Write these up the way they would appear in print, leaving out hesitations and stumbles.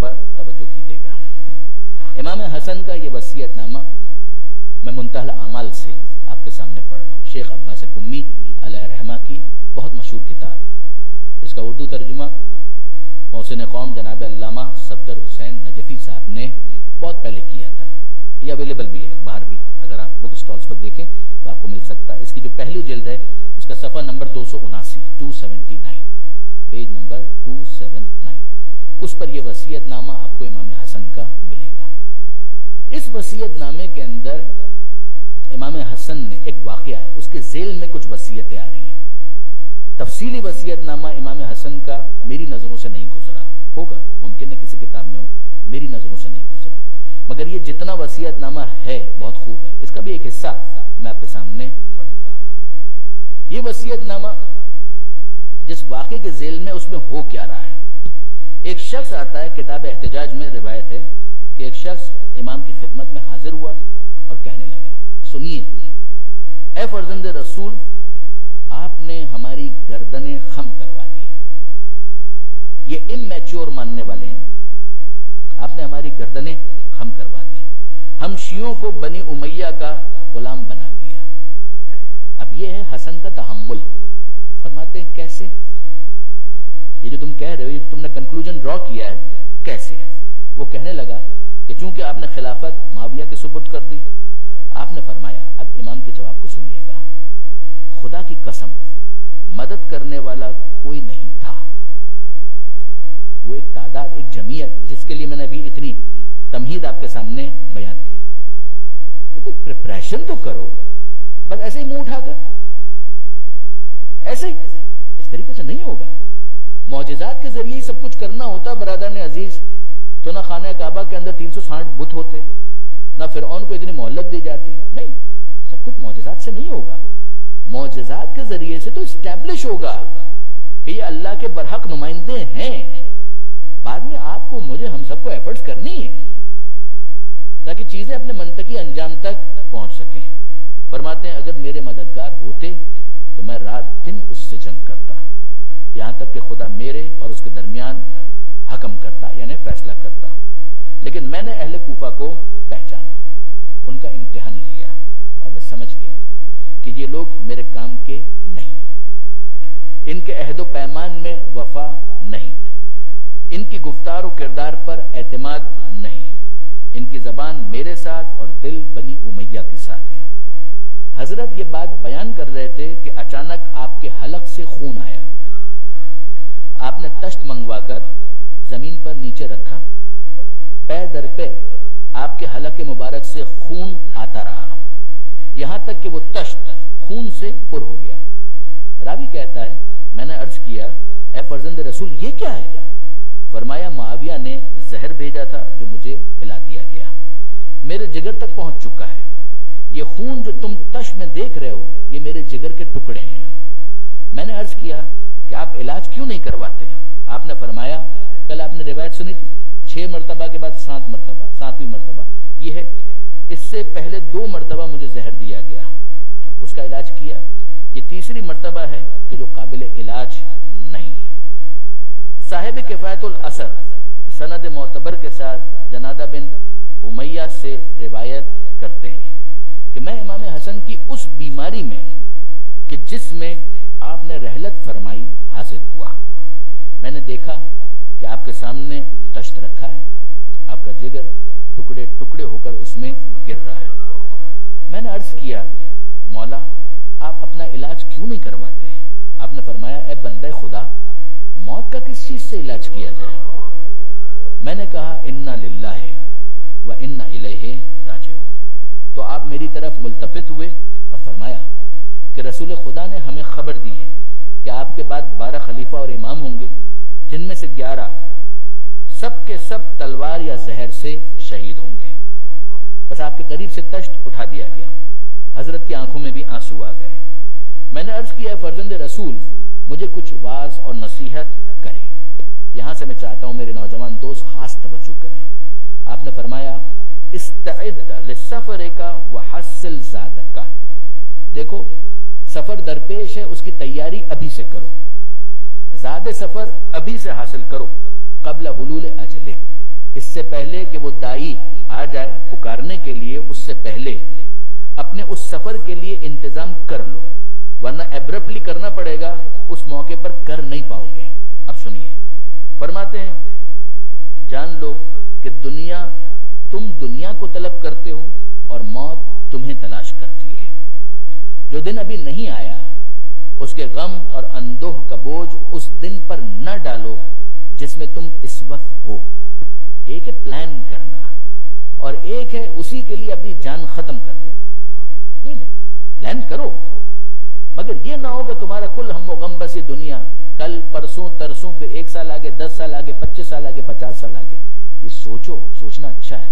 پر توجہ کیجیے گا۔ امام حسن کا یہ وصیت نامہ میں منتہی الاعمال سے آپ کے سامنے پڑھ رہا ہوں، شیخ عباس قمی علیہ رحمہ کی بہت مشہور کتاب ہے۔ اس کا اردو ترجمہ محسن قوم جناب علامہ صفدر حسین نجفی صاحب نے بہت پہلے کیا تھا، یہ اویلیبل بھی ہے باہر بھی، اگر آپ بک سٹالز پر دیکھیں تو آپ کو مل سکتا ہے۔ اس کی جو پہلی جلد ہے اس کا صفحہ نمبر 279 پیج نمبر 279، اس پر یہ وصیت نامہ آپ کو امام حسن کا ملے گا۔ اس وصیت نامے کے اندر امام حسن نے ایک واقعہ ہے، اس کے ذیل میں کچھ وصیتیں آ رہی ہیں۔ تفصیلی وصیت نامہ امام حسن کا میری نظروں سے نہیں گزرا، ہوگا ممکن ہے کسی کتاب میں ہو، میری نظروں سے نہیں گزرا، مگر یہ جتنا وصیت نامہ ہے بہت خوب ہے۔ اس کا بھی ایک حصہ میں آپ کے سامنے پڑھوں گا۔ یہ وصیت نامہ جس واقعے کے ذیل میں اس میں ہو کیا رہا ہے، ایک شخص آتا ہے، کتاب احتجاج میں روایت ہے کہ ایک شخص امام کی خدمت میں حاضر ہوا اور کہنے لگا، سنیے اے فرزند رسول، آپ نے ہماری گردنیں خم کروا دی۔ یہ امیچور ماننے والے ہیں، آپ نے ہماری گردنیں خم کروا دی، ہم شیعوں کو بنی امیہ کا غلام بنا دیا۔ اب یہ ہے حسن کا تحمل۔ فرماتے ہیں کیسے؟ یہ جو تم کہہ رہے ہو، یہ تم نے کنکلوژن ڈرا کیا ہے، کیسے ہے؟ وہ کہنے لگا کہ چونکہ آپ نے خلافت معاویہ کے سپرد کر دی، آپ نے فرمایا، اب امام کے جواب کو سنیے گا، خدا کی قسم مدد کرنے والا کوئی نہیں تھا۔ وہ ایک تعداد، ایک جمعیت جس کے لیے میں نے ابھی اتنی تمہید آپ کے سامنے بیان کی کہ کوئی پریپریشن تو کرو، بس ایسے ہی منہ اٹھا کر ایسے ہی اس طریقے سے نہیں ہوگا۔ معجزات کے ذریعے ہی سب کچھ کرنا ہوتا برادران عزیز، تو نہ خانہ کعبہ کے اندر 360 بت ہوتے، نہ فرعون کو اتنی مہلت دی جاتی، نہیں، سب کچھ معجزات سے نہیں ہوگا۔ معجزات کے ذریعے سے تو اسٹیبلش ہوگا کہ یہ اللہ کے برحق نمائندے ہیں۔ بعد میں آپ کو، مجھے، ہم سب کو ایفرٹس کرنی ہے تاکہ چیزیں اپنے منطقی انجام تک پہنچ سکیں۔ فرماتے ہیں اگر میرے مددگار ہوتے تو میں رات دن اس سے جنگ کرتا، یہاں تک کہ خدا میرے اور اس کے درمیان حکم کرتا، یعنی فیصلہ کرتا۔ لیکن میں نے اہل کوفہ کو پہچانا، ان کا امتحان لیا اور میں سمجھ گیا کہ یہ لوگ میرے کام کے نہیں، ان کے عہد و پیمان میں وفا نہیں، ان کی گفتار و کردار پر اعتماد نہیں، ان کی زبان میرے ساتھ اور دل بنی امیہ کے ساتھ ہے۔ حضرت یہ بات بیان کر رہے تھے کہ اچانک آپ کے حلق سے خون آیا، آپ نے تشت منگوا کر زمین پر نیچے رکھا، پے در پے آپ کے حلق مبارک سے خون آتا رہا، یہاں تک کہ وہ تشت خون سے پر ہو گیا۔ راوی کہتا ہے میں نے عرض کیا اے فرزند رسول یہ کیا ہے؟ فرمایا معاویہ نے زہر بھیجا تھا جو مجھے پلا دیا گیا، میرے جگر تک پہنچ چکا ہے، یہ خون جو تم تشت میں دیکھ رہے ہو یہ میرے جگر کے ٹکڑے ہیں۔ میں نے عرض کیا کہ آپ علاج کیوں نہیں کرواتے؟ آپ نے فرمایا کل آپ نے روایت سنی تھی 6 مرتبہ کے بعد 7 مرتبہ، 7ویں مرتبہ یہ ہے، اس سے پہلے 2 مرتبہ مجھے زہر دیا گیا، اس کا علاج کیا، یہ تیسری مرتبہ ہے کہ جو قابل علاج نہیں۔ صاحب کفایت الاثر سند معتبر کے ساتھ جنادہ بن امیہ سے روایت کرتے ہیں کہ میں امام حسن کی اس بیماری میں کہ جس میں آپ نے رحلت فرمائی حاضر ہوا، میں نے دیکھا کہ آپ کے سامنے تشت رکھا ہے، آپ کا جگر ٹکڑے ٹکڑے ہو کر اس میں گر رہا ہے۔ میں نے عرض کیا مولا آپ اپنا علاج کیوں نہیں کرواتے؟ آپ نے فرمایا اے بندہ خدا موت کا کس چیز سے علاج کیا جائے؟ میں نے کہا انا للہ و انا الیہ راجعون۔ تو آپ میری طرف ملتفت ہوئے اور فرمایا کہ رسول خدا نے ہمیں خبر دی ہے کہ آپ کے بعد 12 خلیفہ اور امام ہوں گے، جن میں سے 11 سب کے سب تلوار یا زہر سے شہید ہوں گے۔ بس آپ کے قریب سے تشت اٹھا دیا گیا، حضرت کی آنکھوں میں بھی آنسو آ گئے۔ میں نے عرض کیا فرزند رسول مجھے کچھ واعظ اور نصیحت کریں، یہاں سے میں چاہتا ہوں میرے نوجوان دوست خاص توجہ کریں۔ آپ نے فرمایا استعد للسفر کا وحصل زادک کا، دیکھو سفر درپیش ہے، اس کی تیاری ابھی سے کرو، زاد سفر ابھی سے حاصل کرو قبل حلول اجلے، اس سے پہلے کہ وہ دائی آ جائے پکارنے کے لیے، اس سے پہلے اپنے اس سفر کے لیے انتظام کر لو، ورنہ ایبرپٹلی کرنا پڑے گا، اس موقع پر کر نہیں پاؤ گے۔ اب سنیے، فرماتے ہیں جان لو کہ تم دنیا کو طلب کرتے ہو اور موت تمہیں تلاش کرتی ہے۔ جو دن ابھی نہیں آیا اس کے غم اور اندوہ کا بوجھ اس دن پر نہ ڈالو جس میں تم اس وقت ہو۔ ایک ہے پلان کرنا اور ایک ہے اسی کے لیے اپنی جان ختم کر دینا۔ یہ نہیں، پلان کرو مگر یہ نہ ہو کہ تمہارا کل ہم و غم بس یہ دنیا، کل پرسوں ترسوں، پھر 1 سال آگے، 10 سال آگے، 25 سال آگے، 50 سال آگے۔ یہ سوچنا اچھا ہے،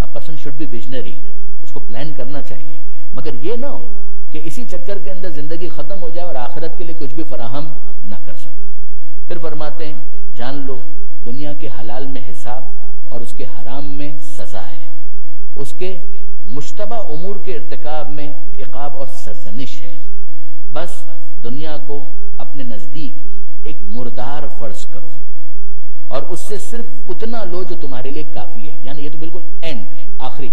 a person should be visionary، اس کو پلان کرنا چاہیے، مگر یہ نہ ہو کہ اسی چکر کے اندر زندگی ختم ہو جائے اور آخرت کے لیے کچھ بھی فراہم نہ کر سکو۔ پھر فرماتے ہیں جان لو دنیا کے حلال میں حساب اور اس کے حرام میں سزا ہے، اس کے مشتبہ امور کے ارتکاب میں عقاب اور سرزنش ہے۔ بس دنیا کو اپنے نزدیک ایک مردار فرض کرو اور اس سے صرف اتنا لو جو تمہارے لیے کافی ہے، یعنی یہ تو بالکل اینڈ، آخری،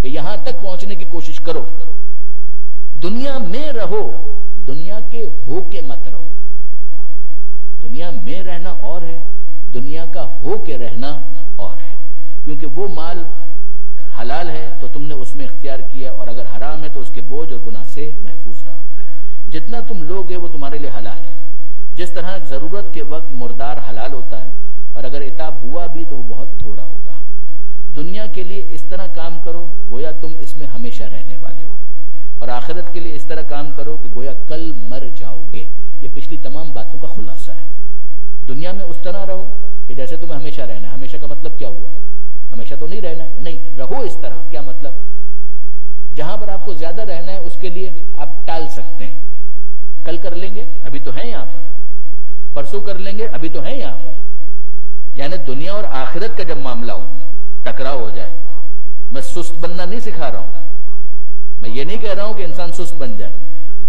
کہ یہاں تک پہنچنے کی کوشش کرو۔ دنیا میں رہو، دنیا کے ہو کے مت رہو۔ دنیا میں رہنا اور ہے، دنیا کا ہو کے رہنا اور ہے، کیونکہ وہ مال حلال ہے تو تم نے اس میں اختیار کیا، اور اگر حرام ہے تو اس کے بوجھ اور گناہ سے محفوظ رہا۔ جتنا تم لوگ وہ تمہارے لیے حلال ہے، جس طرح ضرورت کے وقت مردار حلال ہوتا ہے، اور اگر عتاب ہوا بھی تو وہ بہت تھوڑا ہوگا۔ دنیا کے لیے اس طرح کام کرو گویا تم اس میں ہمیشہ رہنے والے ہو، اور آخرت کے لیے اس طرح کام کرو کہ گویا کل مر جاؤ گے۔ یہ پچھلی تمام باتوں کا خلاصہ ہے۔ دنیا میں اس طرح رہو کہ جیسے تمہیں ہمیشہ رہنا ہے۔ ہمیشہ کا مطلب کیا ہوا؟ ہمیشہ تو نہیں رہنا ہے، نہیں، رہو اس طرح۔ کیا مطلب؟ جہاں پر آپ کو زیادہ رہنا ہے اس کے لیے آپ ٹال سکتے ہیں، کل کر لیں گے، ابھی تو ہیں یہاں پر، پرسوں کر لیں گے، ابھی تو ہیں یہاں پر۔ یعنی دنیا اور آخرت کا جب معاملہ ہو، ٹکراؤ ہو جائے، میں سست بننا نہیں سکھا رہا ہوں، میں یہ نہیں کہہ رہا ہوں کہ انسان سست بن جائے۔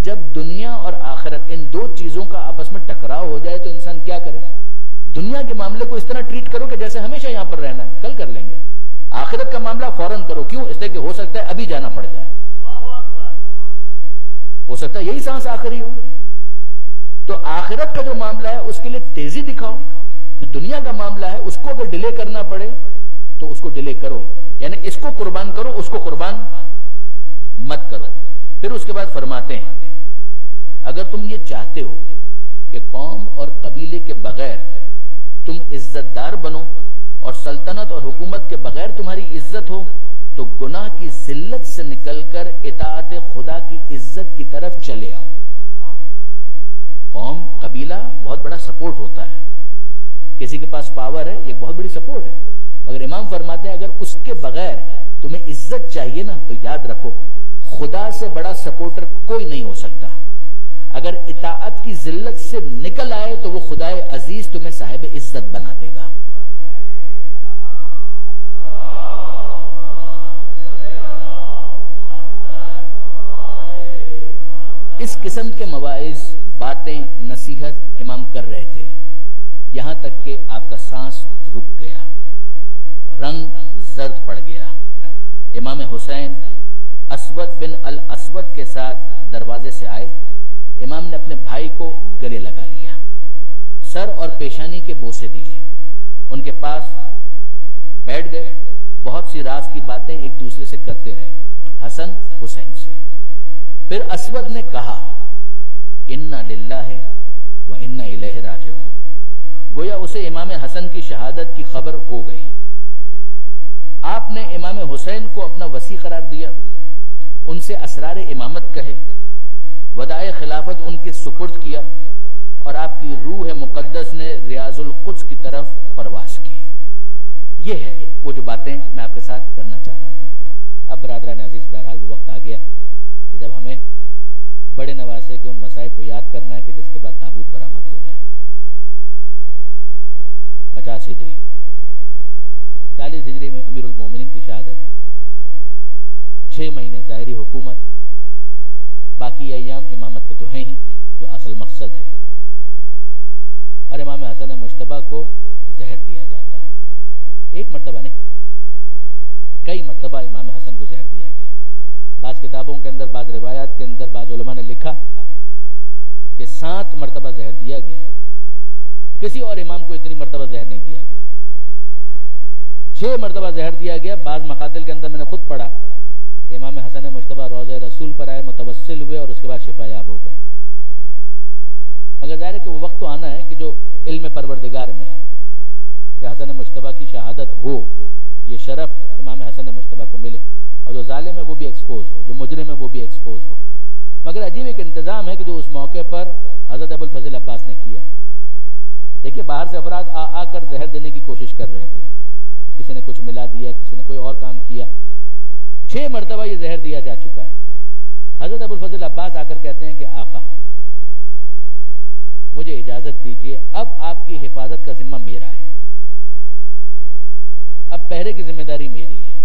جب دنیا اور آخرت ان دو چیزوں کا آپس میں ٹکراؤ ہو جائے تو انسان کیا کرے؟ دنیا کے معاملے کو اس طرح ٹریٹ کرو کہ جیسے ہمیشہ یہاں پر رہنا ہے، کل کر لیں گے۔ آخرت کا معاملہ فوراً کرو، کیوں؟ اس لیے کہ ہو سکتا ہے ابھی جانا پڑ جائے، ہو سکتا ہے یہی سانس آخری ہو۔ تو آخرت کا جو معاملہ ہے اس کے لیے تیزی دکھاؤ، جو دنیا کا معاملہ ہے اس کو اگر ڈیلے کرنا پڑے تو اس کو ڈیلے کرو، یعنی اس کو قربان کرو، اس کو قربان مت کرو۔ پھر اس کے بعد فرماتے ہیں اگر تم یہ چاہتے ہو کہ قوم اور قبیلے کے بغیر تم عزت دار بنو اور سلطنت اور حکومت کے بغیر تمہاری عزت ہو تو گناہ کی ذلت سے نکل کر اطاعت خدا کی عزت کی طرف چلے آؤ۔ قوم، قبیلہ بہت بڑا سپورٹ ہوتا ہے، کسی کے پاس پاور ہے، یہ بہت بڑی سپورٹ ہے، مگر امام فرماتے ہیں اگر اس کے بغیر تمہیں عزت چاہیے نا تو یاد رکھو خدا سے بڑا سپورٹر کوئی نہیں ہو سکتا۔ اگر اطاعت کی ذلت سے نکل آئے تو وہ خدائے عزیز تمہیں صاحب عزت بنا دے گا۔ اس قسم کے مواعظ، باتیں، نصیحت امام کر رہے تھے، یہاں تک کہ آپ کا سانس رک گیا، رنگ زرد پڑ گیا۔ امام حسین اسود بن الاسود کے ساتھ دروازے سے آئے، امام نے اپنے بھائی کو گلے لگا لیا، سر اور پیشانی کے بوسے دیے، ان کے پاس بیٹھ گئے، بہت سی راز کی باتیں ایک دوسرے سے کرتے رہے، حسن حسین سے۔ پھر اسود نے کہا انا للہ و انا الیہ راجعون، گویا اسے امام حسن کی شہادت کی خبر ہو گئی۔ آپ نے امام حسین کو اپنا وصی قرار دیا، ان سے اسرار امامت کہے، وداع خلافت ان کے سپرد کیا، اور آپ کی روح مقدس نے ریاض القدس کی طرف پرواز کی۔ یہ ہے وہ جو باتیں میں آپ کے ساتھ کرنا چاہ رہا تھا۔ اب برادران عزیز، بہرحال وہ وقت آ گیا کہ جب ہمیں بڑے نواسے کے ان مصائب کو یاد کرنا ہے کہ جس کے بعد تابوت برآمد ہو جائے۔ 50 ہجری، 40 ہجری میں امیر المومنین کی شہادت ہے، 6 مہینے ظاہری حکومت، باقی ایام امامت کے تو ہیں ہی جو اصل مقصد ہے، اور امام حسن مجتبیٰ کو زہر دیا جاتا ہے۔ ایک مرتبہ نہیں، کئی مرتبہ امام حسن کو زہر دیا گیا۔ بعض کتابوں کے اندر، بعض روایات کے اندر بعض علماء نے لکھا کہ 7 مرتبہ زہر دیا گیا، کسی اور امام کو اتنی مرتبہ زہر نہیں دیا گیا۔ 6 مرتبہ زہر دیا گیا۔ بعض مقاتل کے اندر میں نے خود پڑھا کہ امام حسن مجتبیٰ روضہ رسول پر آئے، متوسل ہوئے اور اس کے بعد شفا یاب ہو گئے۔ مگر ظاہر ہے کہ وہ وقت تو آنا ہے کہ جو علم پروردگار میں کہ حسن مجتبیٰ کی شہادت ہو، یہ شرف امام حسن مجتبیٰ کو ملے، اور جو ظالم ہے وہ بھی ایکسپوز ہو، جو مجرم ہے وہ بھی ایکسپوز ہو۔ مگر عجیب ایک انتظام ہے کہ جو اس موقع پر حضرت ابو الفضل عباس نے کیا۔ دیکھیے باہر سے افراد آ کر زہر دینے کی کوشش کر رہے تھے، کسی نے کچھ ملا دیا، کسی نے کوئی اور کام کیا۔ 6 مرتبہ یہ زہر دیا جا چکا ہے۔ حضرت ابو الفضل عباس آ کر کہتے ہیں کہ آقا مجھے اجازت دیجئے، اب آپ کی حفاظت کا ذمہ میرا ہے، اب پہرے کی ذمہ داری میری ہے،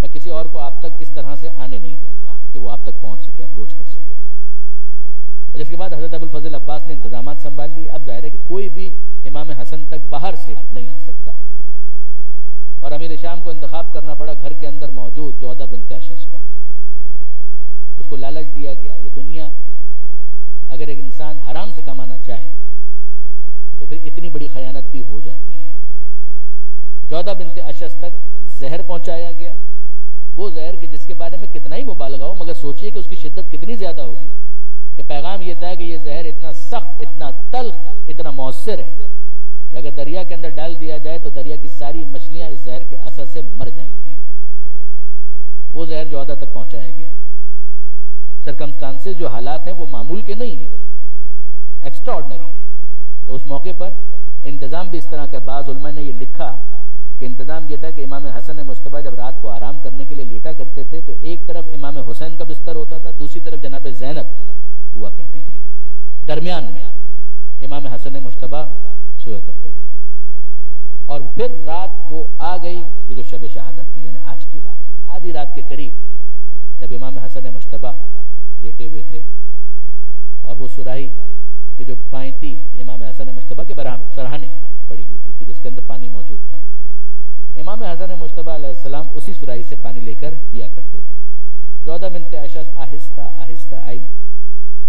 میں کسی اور کو آپ تک اس طرح سے آنے نہیں دوں گا کہ وہ آپ تک پہنچ سکے، اپروچ کر سکے۔ اور جس کے بعد حضرت ابو الفضل عباس نے انتظامات سنبھال لی۔ اب ظاہر ہے کہ کوئی بھی امام حسن تک باہر سے نہیں آ سکتا، اور امیر شام کو انتخاب کرنا پڑا گھر کے اندر موجود جودہ بنت اشج کا۔ اس کو لالچ دیا گیا، یہ دنیا اگر ایک انسان حرام سے کمانا چاہے تو پھر اتنی بڑی خیانت بھی ہو جاتی ہے۔ جودہ بنت اشج تک زہر پہنچایا گیا، وہ زہر کہ جس کے بارے میں کتنا ہی مبالغہ ہو، مگر سوچئے کہ اس کی شدت کتنی زیادہ ہوگی، کہ پیغام یہ تھا کہ یہ زہر اتنا سخت، اتنا تلخ، اتنا مؤثر ہے کہ اگر دریا کے اندر ڈال دیا جائے تو دریا کی ساری مچھلیاں اس زہر کے اثر سے مر جائیں گی۔ وہ زہر جودہ تک پہنچایا گیا۔ سرکمسٹانسز جو حالات ہیں وہ معمول کے نہیں ہیں، ایکسٹرا آرڈنری ہیں۔ تو اس موقع پر انتظام بھی اس طرح کا، بعض علماء نے یہ لکھا کہ انتظام یہ تھا کہ امام حسن مجتبیٰ جب رات کو آرام کرنے کے لیے لیٹا کرتے تھے تو ایک طرف امام حسین کا بستر ہوتا تھا، دوسری طرف جناب زینب ہوا کرتی تھی، درمیان میں امام حسن مجتبیٰ سویا کرتے تھے۔ اور پھر رات وہ آ گئی، یہ جو شب شہادت تھی، یعنی آج کی رات، آدھی رات کے قریب جب امام حسن مجتبیٰ لیٹے ہوئے تھے اور وہ سراہی کہ جو پائنتی امام حسن مجتبیٰ کے سرہانے پڑی ہوئی تھی کہ جس کے اندر پانی موجود تھا، امام حسن مجتبیٰ علیہ السلام اسی سراہی سے پانی لے کر پیا کرتے تھے۔ جودہ بنت اشج آہستہ آہستہ آئی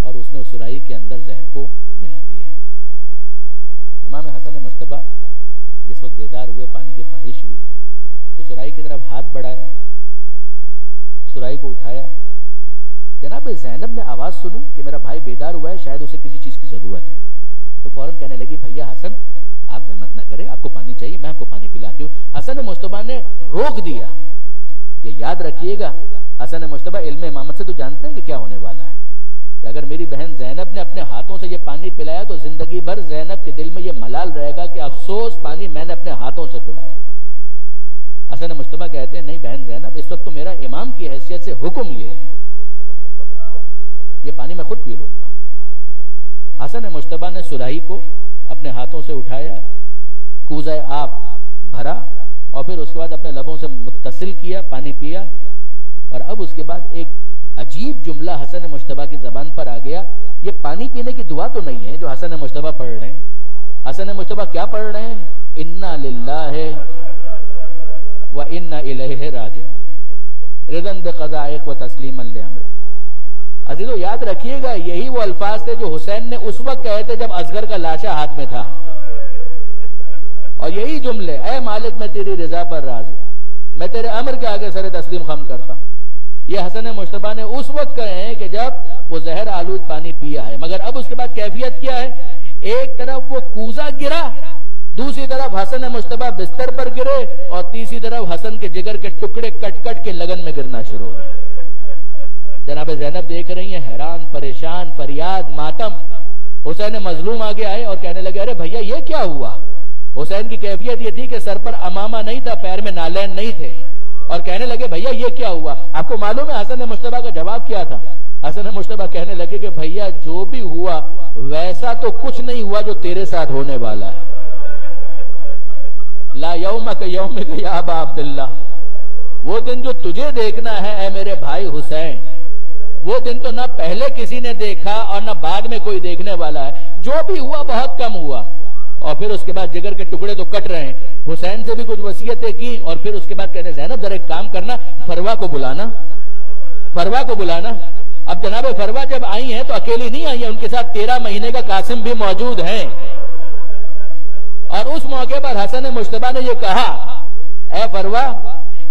اور اس نے اس سراہی کے اندر زہر کو ملا دیا۔ امام حسن مجتبیٰ جس وقت بیدار ہوئے، پانی کی خواہش ہوئی تو سراہی کی طرف ہاتھ بڑھایا، سراہی کو اٹھایا۔ جناب زینب نے آواز سنی کہ میرا بھائی بیدار ہوا ہے، شاید اسے کسی چیز کی ضرورت ہے، تو فوراً کہنے لگی بھیا حسن آپ زحمت نہ کریں، آپ کو پانی چاہیے، میں آپ کو پانی پلاتی ہوں۔ حسن مجتبیٰ نے روک دیا۔ یہ یاد رکھیے گا، حسن مجتبیٰ علم امامت سے تو جانتے ہیں کہ کیا ہونے والا ہے، کہ اگر میری بہن زینب نے اپنے ہاتھوں سے یہ پانی پلایا تو زندگی بھر زینب کے دل میں یہ ملال رہے گا کہ افسوس پانی میں نے اپنے ہاتھوں سے پلایا۔ حسن مجتبیٰ کہتے ہیں نہیں بہن زینب، اس وقت تو میرا امام کی حیثیت سے حکم یہ ہے، یہ پانی میں خود پی لوں گا۔ حسن مجتبیٰ نے سراہی کو اپنے ہاتھوں سے اٹھایا، کوزہ آب بھرا اور پھر اس کے بعد اپنے لبوں سے متصل کیا، پانی پیا، اور اب اس کے بعد ایک عجیب جملہ حسن مجتبیٰ کی زبان پر آ گیا۔ یہ پانی پینے کی دعا تو نہیں ہے جو حسن مجتبیٰ پڑھ رہے ہیں۔ حسن مجتبیٰ کیا پڑھ رہے ہیں؟ انا للہ و انا الیہ راجعون رضا بقضائک و تسلیما لامر۔ عزیزو یاد رکھیے گا، یہی وہ الفاظ تھے جو حسین نے اس وقت کہے تھے جب اصغر کا لاشا ہاتھ میں تھا، اور یہی جملے اے مالک میں تیری رضا پر راضی، میں تیرے امر کے آگے سر تسلیم خم کرتا ہوں، یہ حسن مجتبیٰ نے اس وقت کہے ہیں کہ جب وہ زہر آلود پانی پیا ہے۔ مگر اب اس کے بعد کیفیت کیا ہے؟ ایک طرف وہ کوزہ گرا، دوسری طرف حسن مجتبیٰ بستر پر گرے، اور تیسری طرف حسن کے جگر کے ٹکڑے کٹ کٹ کے لگن میں گرنا شروع ہوئے۔ جناب زینب دیکھ رہی ہیں، حیران، پریشان، فریاد، ماتم۔ حسین مظلوم آگے آئے اور کہنے لگے ارے بھیا یہ کیا ہوا؟ حسین کی کیفیت یہ تھی کہ سر پر امامہ نہیں تھا، پیر میں نالین نہیں تھے، اور کہنے لگے بھیا یہ کیا ہوا؟ آپ کو معلوم ہے حسن مجتبیٰ کا جواب کیا تھا؟ حسن مجتبیٰ کہنے لگے کہ بھیا جو بھی ہوا ویسا تو کچھ نہیں ہوا جو تیرے ساتھ ہونے والا ہے۔ لا یومک یومک یا ابا عبداللہ، وہ دن جو تجھے دیکھنا ہے اے میرے بھائی حسین، وہ دن تو نہ پہلے کسی نے دیکھا اور نہ بعد میں کوئی دیکھنے والا ہے۔ جو بھی ہوا بہت کم ہوا۔ اور پھر اس کے بعد جگر کے ٹکڑے تو کٹ رہے ہیں۔ حسین سے بھی کچھ وصیتیں کی اور پھر اس کے بعد کہتے ہیں زینب ذرا ایک کام کرنا، فروا کو بلانا، فروا کو بلانا۔ اب جناب فروا جب آئی ہیں تو اکیلی نہیں آئی ہیں، ان کے ساتھ 13 مہینے کا قاسم بھی موجود ہیں۔ اور اس موقع پر حسن مجتبیٰ نے یہ کہا، اے فروا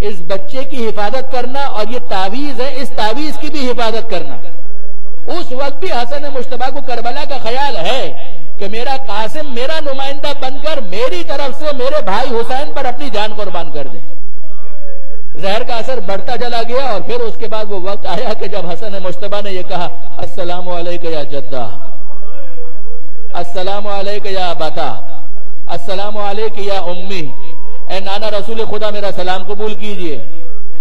اس بچے کی حفاظت کرنا، اور یہ تعویذ ہے اس تعویذ کی بھی حفاظت کرنا۔ اس وقت بھی حسن مجتبیٰ کو کربلا کا خیال ہے کہ میرا قاسم میرا نمائندہ بن کر میری طرف سے میرے بھائی حسین پر اپنی جان قربان کر دے۔ زہر کا اثر بڑھتا چلا گیا، اور پھر اس کے بعد وہ وقت آیا کہ جب حسن مجتبیٰ نے یہ کہا، السلام علیکہ یا جدہ، السلام علیکہ یا ابتا، السلام علیکہ یا امی، اے نانا رسول خدا میرا سلام قبول کیجئے،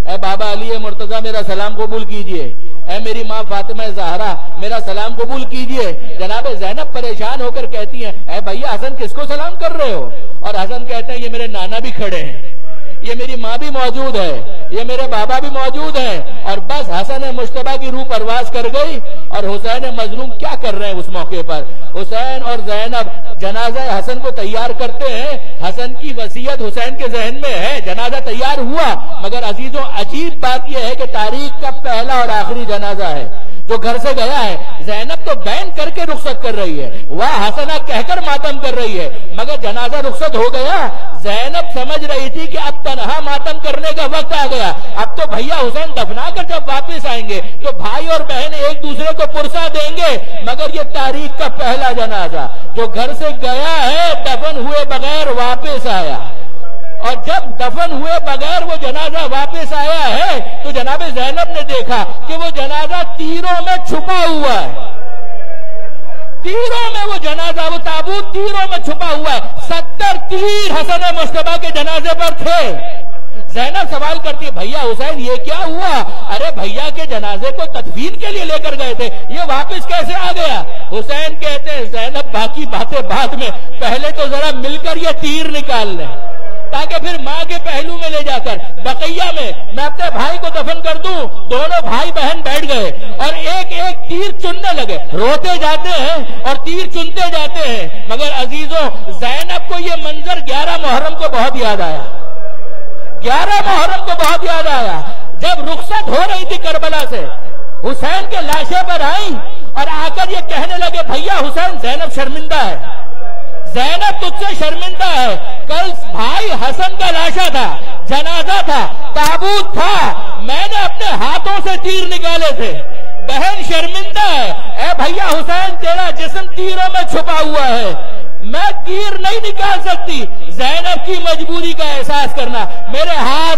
اے بابا علی مرتضی میرا سلام قبول کیجئے، اے میری ماں فاطمہ زہرا میرا سلام قبول کیجئے۔ جناب زینب پریشان ہو کر کہتی ہیں، اے بھیا حسن کس کو سلام کر رہے ہو؟ اور حسن کہتے ہیں یہ میرے نانا بھی کھڑے ہیں، یہ میری ماں بھی موجود ہے، یہ میرے بابا بھی موجود ہیں۔ اور بس حسن مجتبیٰ کی روح پرواز کر گئی، اور حسین مظلوم کیا کر رہے ہیں اس موقع پر؟ حسین اور زینب جنازہ حسن کو تیار کرتے ہیں۔ حسن کی وصیت حسین کے ذہن میں ہے، جنازہ تیار ہوا، مگر عزیزوں عجیب بات یہ ہے کہ تاریخ کا پہلا اور آخری جنازہ ہے جو گھر سے گیا ہے۔ زینب تو بین کر کے رخصت کر رہی ہے، واہ حسنہ کہہ کر ماتم کر رہی ہے، مگر جنازہ رخصت ہو گیا۔ زینب سمجھ رہی تھی کہ اب تنہا ماتم کرنے کا وقت آ گیا، اب تو بھیا حسین دفنا کر جب واپس آئیں گے تو بھائی اور بہن ایک دوسرے کو پرسا دیں گے، مگر یہ تاریخ کا پہلا جنازہ جو گھر سے گیا ہے دفن ہوئے بغیر واپس آیا۔ اور جب دفن ہوئے بغیر وہ جنازہ واپس آیا ہے تو جناب زینب نے دیکھا کہ وہ جنازہ تیروں میں چھپا ہوا ہے، تیروں میں وہ جنازہ، وہ تابوت تیروں میں چھپا ہوا ہے۔ 70 تیر حسن مجتبیٰ کے جنازے پر تھے۔ زینب سوال کرتی ہے، بھیا حسین یہ کیا ہوا؟ ارے بھیا کے جنازے کو تدفین کے لیے لے کر گئے تھے، یہ واپس کیسے آ گیا؟ حسین کہتے ہیں زینب باقی باتیں بعد میں، پہلے تو ذرا مل کر یہ تیر نکال لیں تاکہ پھر ماں کے پہلو میں لے جا کر بقیہ میں اپنے بھائی کو دفن کر دوں۔ دونوں بھائی بہن بیٹھ گئے اور ایک ایک تیر چننے لگے، روتے جاتے ہیں اور تیر چنتے جاتے ہیں۔ مگر عزیزوں زینب کو یہ منظر 11 محرم کو بہت یاد آیا، 11 محرم کو بہت یاد آیا، جب رخصت ہو رہی تھی کربلا سے، حسین کے لاشے پر آئیں اور آ کر یہ کہنے لگے، بھیا حسین زینب شرمندہ ہے، زینب تجھ سے شرمندہ ہے، کل بھائی حسن کا لاشا تھا، جنازہ تھا، تابوت تھا، میں نے اپنے ہاتھوں سے تیر نکالے تھے، بہن شرمندہ ہے۔ اے بھیا حسین تیرا جسم تیروں میں چھپا ہوا ہے، میں تیر نہیں نکال سکتی، زینب کی مجبوری کا احساس کرنا، میرے ہاتھ